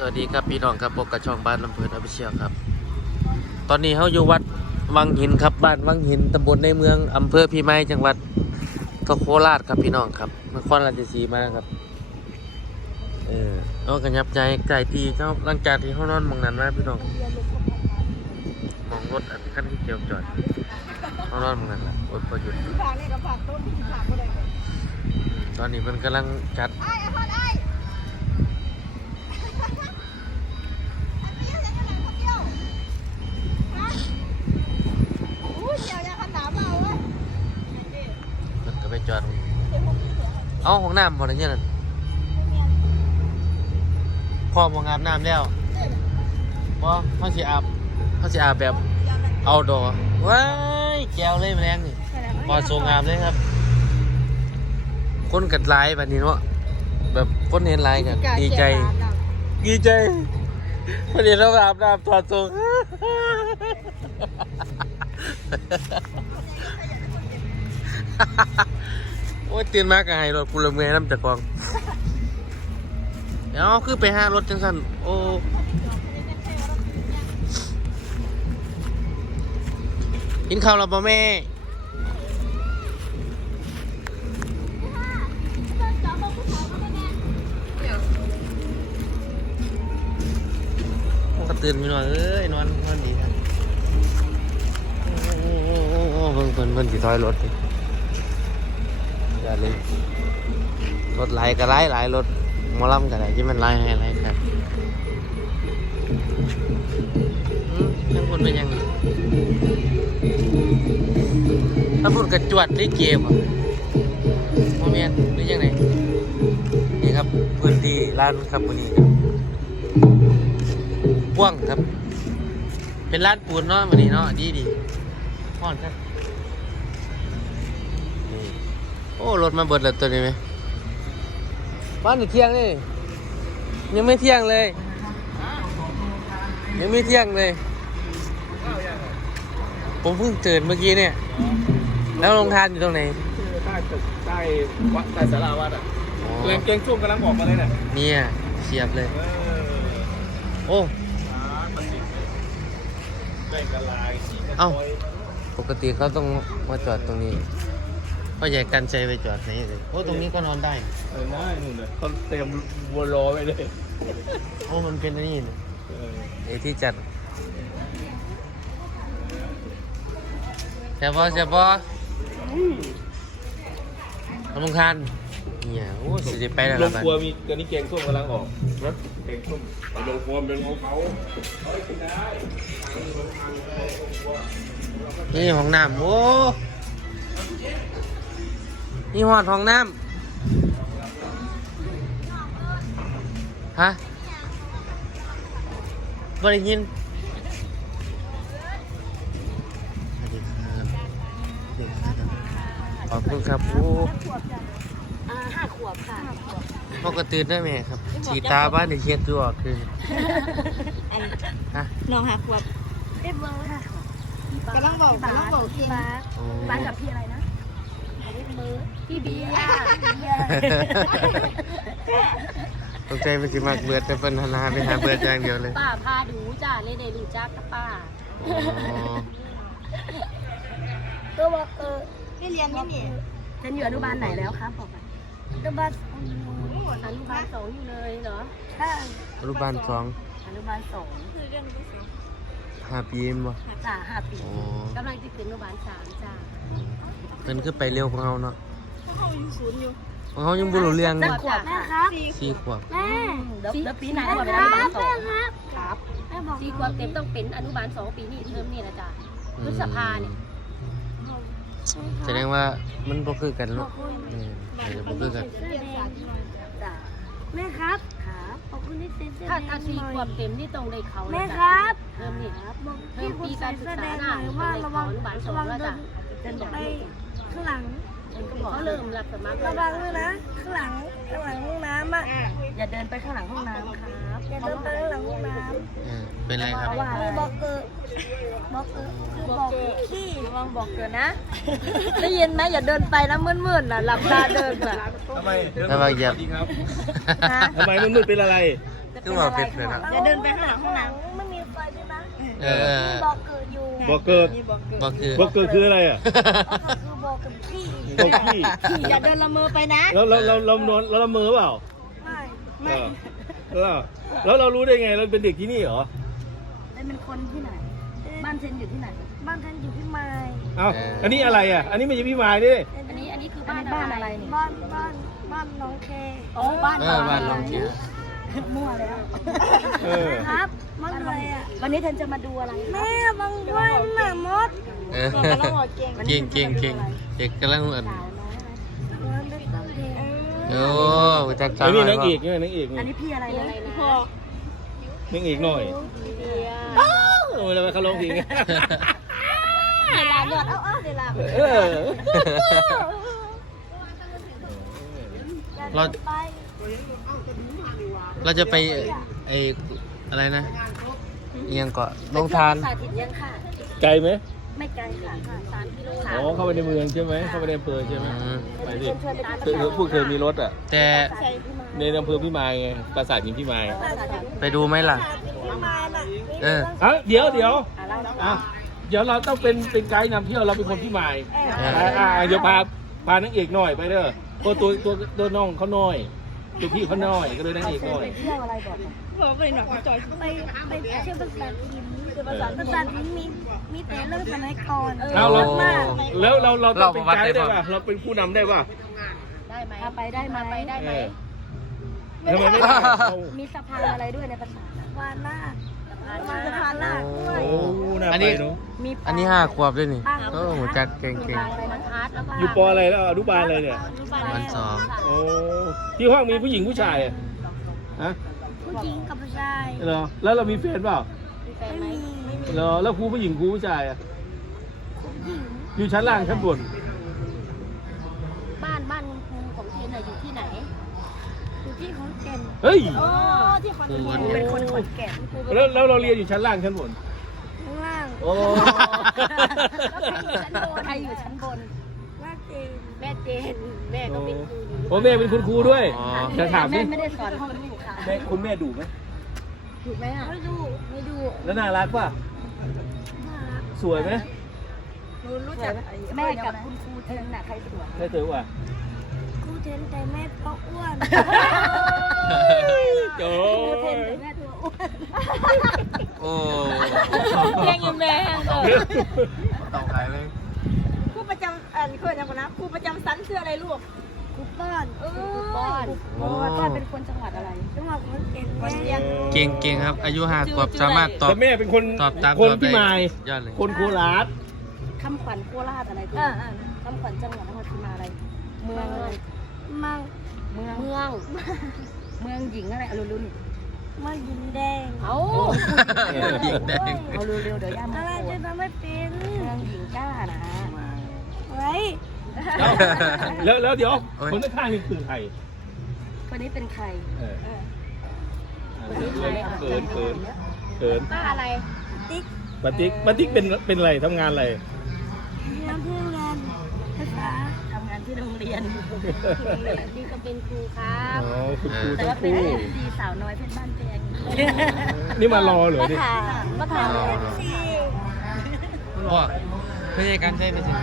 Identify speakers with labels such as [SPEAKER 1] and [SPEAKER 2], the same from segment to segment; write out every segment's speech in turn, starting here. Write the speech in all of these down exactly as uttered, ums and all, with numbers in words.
[SPEAKER 1] วัสดีครับพี่น้องครับพบกับช่องบ้านลำเพลินอภิเชียครับ ตอนนี้เขาอยู่วัดวังหินครับบ้านวังหินตำบลในเมืองอำเภอพิมายจังหวัดโคราชครับพี่น้องครับนครราชสีมาครับเออเอากระยับใจใจตีเขาหลังจากที่เขานอนมองนั้นมาพี่น้องมองรถอันขั้นที่เกี่ยวจอดเขานอนมองนั้นแหละอดประยุทธ์ตอนนี้มันกำลังจัดมันก็ไปจอดเอาของน้ำหมดอะไรเงี้ยนั่นพ่อมองอาบน้ำแล้วพ่อเขาสิอาบเขาสิอาบแบบเอาดอว้ายแก้วเลยแมลงนี่พอทรงอาบเลยครับคนกัดไลน์แบบนี้เนาะแบบคนเห็นไลน์กันดีใจดีใจพอดีเราอาบน้ำถอดทรงโอ้ยตื่นมากกับไฮรถกูละเมน้ำจากกองเดี๋ยวคือไปห้ารถจังสันโอ้กินข้าวแล้วป่ะแม่ก็ตื่นไปหน่อยเอ้ยนอนนอนดีครับโอ้โหเพิ่งเพิ่นเพิ่นกี่ถอยรถอย่าเลยรถไหลก็ไหลไหลรถมอลำก็ไหลที่มันไหลให้ไหลครับทั้งคนเป็นยังถ้าพูดกระจวดลิเกมอ่ะโมเมนต์หรือยังไงนี่ครับพื้นที่ร้านครับวันนี้ครับกว้างครับเป็นร้านปูนเนาะวันนี้เนาะดีดีพ่อนครับโอ้รถมาเบิดแล้วตัวนี้ไหมบ้านอยู่เที่ยงนี่ยังไม่เที่ยงเลยยังไม่เที่ยงเลยผมเพิ่งตื่นเมื่อกี้เนี่ยแล้วโรงทานอยู่ตรงไหน
[SPEAKER 2] ใต้ตึกใต้วัดใต้ศาลาวัดอ่ะเกรงเกรงช่วงกำลังออกมาเลยน่ะ
[SPEAKER 1] เนี่ยเฉียบเลยโอ้เอ้าปกติเขาต้องมาจอดตรงนี้ก็ใหญ่กันใจไปจอดไหนเลยโอ้ตรงนี้ก็นอนได้
[SPEAKER 2] เออได้นู่นเลยเขาเตรียมวัวรอไว้เลย
[SPEAKER 1] โอ้มันเป็นนี่เลยไอ้ที่จัดเสียบอเสียบอทำลงคันเนี่ยโอ้สิไปแล้ว
[SPEAKER 2] ล
[SPEAKER 1] ล่ะ
[SPEAKER 2] งครัวมีตอนนี้เกรงช่วงกำลังออกรถเกรงช่วงลงครัวเป็นของเขา
[SPEAKER 1] นี่ห้องน้ำโอ้นี่หอดห้องน้ำฮะบริยินขอบคุณครับโอ้
[SPEAKER 3] ห้าขวบค่ะ
[SPEAKER 1] พ่อกระตือนได้ไหมครับฉีตาบ้านเด็กเชียร์ตัวออกคือ
[SPEAKER 3] ฮะน้องห้าขวบเอฟเบอร์ห้าขวบกำลังบอกกำลังบอกพี่บ้าบ้านกับพี่อะไรนะเอฟเบอร์พี่เบีย
[SPEAKER 1] ตกใจไปสิมากเบิดแต่เป็นธนาไปหาเบิดอย่างเดียวเลย
[SPEAKER 3] ป้าพาดูจ้าเลยเดดูจ้ากับป้าตัวบอกเออพี่เรียนนี่นี่จะอยู่อนุบาลไหนแล้วครับบอกมาอนุบาลอนุบาลสองอยู่เลยเหรอใช่
[SPEAKER 1] อนุบาลสอง
[SPEAKER 3] อนุบาลสองคือเรื่อง
[SPEAKER 1] ห้าปีมั้ง
[SPEAKER 3] จ้าห้าปีกำลังจะถึงอนุบาลสามจ้า
[SPEAKER 1] เพิ่นคือไปเร็วของเราเนาะ
[SPEAKER 3] เขาอยู่ศูนย์อยู่
[SPEAKER 1] ของเขายังบุรุษเรียง
[SPEAKER 3] สี่ขวบแม่ครับ
[SPEAKER 1] สี่ขวบ
[SPEAKER 3] แม่แล้วปีไหนบอกอนุบาลสองครับสี่ขวบเต็มต้องเป็นอนุบาลสองปีนี้เทอมนี่นะจ้าพฤษภาเนี่ย
[SPEAKER 1] แสดงว่ามันบ่คือกันลูกนี่จะบ่คือกัน
[SPEAKER 3] แม่ครับครับขอบคุณที่เซ็นถ้าถ้าสี่ขวบเต็มนี่ตรงเลยเขาแม่ครับเทอมนี่เทอมปีการศึกษาหน้าว่าระวังอนุบาลสองแล้วจ้ะเดินไปข้างหลังเขาเริ่มรับสมัครระวังด้วยนะข้างหลังข้างหลังห้องน้ำอ่ะอย่าเดินไปข้างหลังห้องน้ำครับอย่าเดินไปข้างหลังห้องน้
[SPEAKER 1] ำเป็นไรครับ
[SPEAKER 3] บอกเกอร์บอกเกอร์บอกขี้ระวังบอกเกอร์นะได้ยินไหมอย่าเดินไปนะมืดๆน่ะหลับตาเดินน่ะ
[SPEAKER 2] ทำไม
[SPEAKER 1] ทำไมเหยียบ
[SPEAKER 2] ทำไมมืดๆเป็นอะไร
[SPEAKER 1] คือว่าเป็นเลยนะ
[SPEAKER 3] อย่าเดินไปข้างหลังห้องน้ำไม่มีไฟด้วยนะ
[SPEAKER 1] เออ
[SPEAKER 3] มีบอกเกิดอยู่
[SPEAKER 2] บอกเกิด
[SPEAKER 1] บอกคือ
[SPEAKER 2] บอกเกิดคืออะไรอ่ะ
[SPEAKER 3] ก็คือบอกกับพี่
[SPEAKER 2] บอกขี้
[SPEAKER 3] อย่าเดินละเมอไปนะ
[SPEAKER 2] แล้วเราเราเรานอนเราละเมอเปล่า
[SPEAKER 3] ไม่
[SPEAKER 2] เออแล้วเรารู้ได้ไงเราเป็นเด็กที่นี่เหรอ
[SPEAKER 3] ได้เป็นคนที่ไหน บ้านเซนอยู่ที่ไหน บ้านเซนอยู่พี่ไม้
[SPEAKER 2] เอ้าอันนี้อะไรอ่ะอันนี้ไม่ใช่พี่มายดิ
[SPEAKER 3] อันนี้อันนี้คือบ้านบ้านอะไรเนี่ยบ้านบ้านบ้านน้องเคอ๋อบ้าน
[SPEAKER 1] เออบ้านลองเชียร์
[SPEAKER 3] มั่วแล้ว
[SPEAKER 2] เออ
[SPEAKER 3] ครับมันอะไรอ่ะวันนี้เธอจะมาดูอะไรแม่บางวันหมามด
[SPEAKER 1] เออเก่งเก่งเก่งเด็กกำลังอ่อนโอ้จักจั
[SPEAKER 2] ไอ้
[SPEAKER 1] ง
[SPEAKER 2] นี่นางเอกนี่นางเอก
[SPEAKER 3] อัน
[SPEAKER 2] นี่
[SPEAKER 3] นี้พี่อะไรนะพ่อน
[SPEAKER 2] างเอกหน่อยโอ้ยเราไปเขาร้องเพลง
[SPEAKER 3] เวลาเลือดเอาเอาเวลา
[SPEAKER 2] เออ
[SPEAKER 1] เรา
[SPEAKER 3] ไป
[SPEAKER 1] เราจะไปไออะไรนะเอียงเกาะลงทาน
[SPEAKER 3] สาธิตยังค่ะ
[SPEAKER 2] ไกลไหม
[SPEAKER 3] ไม่ไกลค่ะสามกิโล
[SPEAKER 2] อ๋อเข้าไปในเมืองใช่ไหมเข้าไปในอำเภอใช่ไหม
[SPEAKER 1] อืม
[SPEAKER 2] ไปดิ
[SPEAKER 3] ชวนไป
[SPEAKER 2] เธอพวกเธอมีรถอ่ะ
[SPEAKER 1] แต่
[SPEAKER 3] ใช่พี่มา
[SPEAKER 2] ในอำเภอพี่มายไงปราสาทหินพี่มาย
[SPEAKER 1] ไปดูไหมล่ะ
[SPEAKER 3] พี่มาน่ะ
[SPEAKER 1] เออ
[SPEAKER 2] อ่ะเดี๋ยวเดี๋ยว
[SPEAKER 3] อ่ะเล่า
[SPEAKER 2] อ่ะเดี๋ยวเราต้องเป็นเป็นไกด์นำเที่ยวเราเป็นคนพี่มาย
[SPEAKER 1] เออ
[SPEAKER 2] อ่ะอ่ะเดี๋ยวพาพานางเอกหน่อยไปเด้อตัวตัวตัวตัวน้องเขาน้อยตัวพี่เขาน้อยก็เลยนางเอกหน่อย
[SPEAKER 3] ไปเที่ยวอะไรบอกบอกไปหน่อยจอยไปไปเที่ยวภาษาถิ่นภาษาภาษาถิ่นมีมีแต่เรื่องสมัยก่อน
[SPEAKER 2] เอาเรา
[SPEAKER 3] มาก
[SPEAKER 2] แล้วเราเราต้องเป็นไกด์ได้ป่ะเราเป็นผู้นำได้ป่ะ
[SPEAKER 3] ได้ไหมไปได้ไหมไปได้ไหม
[SPEAKER 2] เออทำไมไม่ได้เอา
[SPEAKER 3] มีสะพานอะไรด้วยในภาษาสะพานนาคสะพานนาคด้วย
[SPEAKER 2] โอ้น่า
[SPEAKER 1] อัน
[SPEAKER 2] ไป
[SPEAKER 1] นี้
[SPEAKER 2] เนาะ
[SPEAKER 3] มี
[SPEAKER 1] อันนี้ห้าขวบด้วยนี่โอ้โหจักเก่งเก่ง
[SPEAKER 3] อะไรนะทัศแล้วก็
[SPEAKER 2] อยู่ปออะไรแล้วอนุบาลอะไรเนี่ย
[SPEAKER 1] วันสอง
[SPEAKER 2] โอ้ที่ห้องมีผู้หญิงผู้ชายอะฮะ
[SPEAKER 3] ผู้หญิงกับผู้ชาย
[SPEAKER 2] เหรอแล้วเรามีแฟนเปล่า
[SPEAKER 3] ไม่มีไม่มี
[SPEAKER 2] เหรอแล้วครูผู้หญิงครูผู้ชายอะ
[SPEAKER 3] ผู้หญิง
[SPEAKER 2] อยู่ชั้นล่างชั้นบน
[SPEAKER 3] บ้านบ้านคุณครูของเทนน่ะอยู่ที่ไหน อยู่ที่ขอนแก่น
[SPEAKER 2] เฮ้ย
[SPEAKER 3] อ๋อที่ขอนแก่นเป็นคนขอนแก่น
[SPEAKER 2] แล้วแล้วเราเรียนอยู่ชั้นล่างชั้นบน
[SPEAKER 3] ข้างล่าง
[SPEAKER 2] โอ้
[SPEAKER 3] ใครอยู่ชั้นบนแม่เจนแม่เจนแม่ก็เป็นครูอยู่
[SPEAKER 2] โอ้แม่เป็นคุณครูด้วย
[SPEAKER 1] อ๋อ
[SPEAKER 2] จะถาม
[SPEAKER 3] แม่
[SPEAKER 2] สิ
[SPEAKER 3] ไม่ได้สอนห้องลูกค่ะ
[SPEAKER 2] แม่คุณแม่ดุไหม
[SPEAKER 3] ถูกไหมอ่ะไม่ดูไม่ดู
[SPEAKER 2] แล้วน่ารักป่ะสวยไหม
[SPEAKER 3] รู้จักแม่กับคุณครูเทนน่ะใครสวย
[SPEAKER 2] ใช่เต๋อว่ะ
[SPEAKER 3] ครูเทนแต่แม่ตัวอ้วน
[SPEAKER 2] โจ้
[SPEAKER 3] ครูเทนแต่แม่ตัวอ้วน
[SPEAKER 1] โอ้
[SPEAKER 3] แกงยังแม่ก็
[SPEAKER 1] ต้องขายเลย
[SPEAKER 4] ครูประจำเอ่อเคยจำกันนะครูประจำชั้นชื่ออะไรลูก
[SPEAKER 3] ครูป้อน
[SPEAKER 4] เออ
[SPEAKER 3] ครูป้อนครูป้อนเป็นคนจังหวัดอะไรจังหวัดขอนแก่นแม่
[SPEAKER 1] เก่งเก่งครับ อายุห้าขวบสามารถตอบ
[SPEAKER 2] แต่แม่เป็นคน
[SPEAKER 1] ตอบตาม
[SPEAKER 2] คน
[SPEAKER 1] ตอบ
[SPEAKER 2] ที่
[SPEAKER 1] ได้
[SPEAKER 2] มาย
[SPEAKER 1] ยอดเลย
[SPEAKER 2] คนโคราช
[SPEAKER 3] คำขวัญโคราชอะไรตัว
[SPEAKER 4] อ่าอ่า
[SPEAKER 3] คำขวัญจังหวัดนครศรีมาอะไร เมืองอะไรเมืองเมืองเมืองเมืองหญิงอะไรเอารุ่นเมืองหญิงแดงเอา
[SPEAKER 1] หญิงแดง
[SPEAKER 3] เอาเร็วๆเดี๋ยวย่ามาอะไรจะทำไม่เป็นเมืองหญิงกล้านะไว้
[SPEAKER 2] แล้วแล้วเดี๋ยว
[SPEAKER 1] โอ้ย
[SPEAKER 2] คนข้างๆนี่คือใคร
[SPEAKER 3] คนนี้เป็นใคร
[SPEAKER 2] เออเขินเขินเขิน
[SPEAKER 3] ป้าอะไรติ๊ก
[SPEAKER 2] บัติกบัติกเป็นเป็นอะไรทำงานอะไร
[SPEAKER 3] น้ำเพื่อนกันภาษาทำงานที่โรงเรียนนี่ก็เป็นครูครับ
[SPEAKER 2] อ๋อคุณครู
[SPEAKER 3] แต่
[SPEAKER 2] ทั้ง
[SPEAKER 3] ว่าเป็น
[SPEAKER 2] คู่
[SPEAKER 3] ดีสาวน้อยเพชรบ้านแพง
[SPEAKER 2] นี่มารอเหรอนี่
[SPEAKER 3] ก็ถามเอฟซี
[SPEAKER 1] พ่อเพื่อการใช้ไปสิ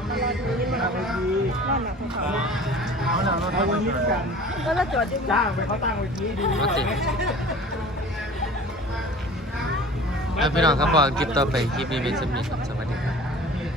[SPEAKER 2] เอาวันนี้ด้วยกัน
[SPEAKER 4] ก็แล้วจอดอยู่
[SPEAKER 2] จ้างไปเขาตั้งเวทีดี
[SPEAKER 1] รถติดแล้วพี่น้องครับพอคลิปต่อไปคลิปนี้เป็นสมิธครับ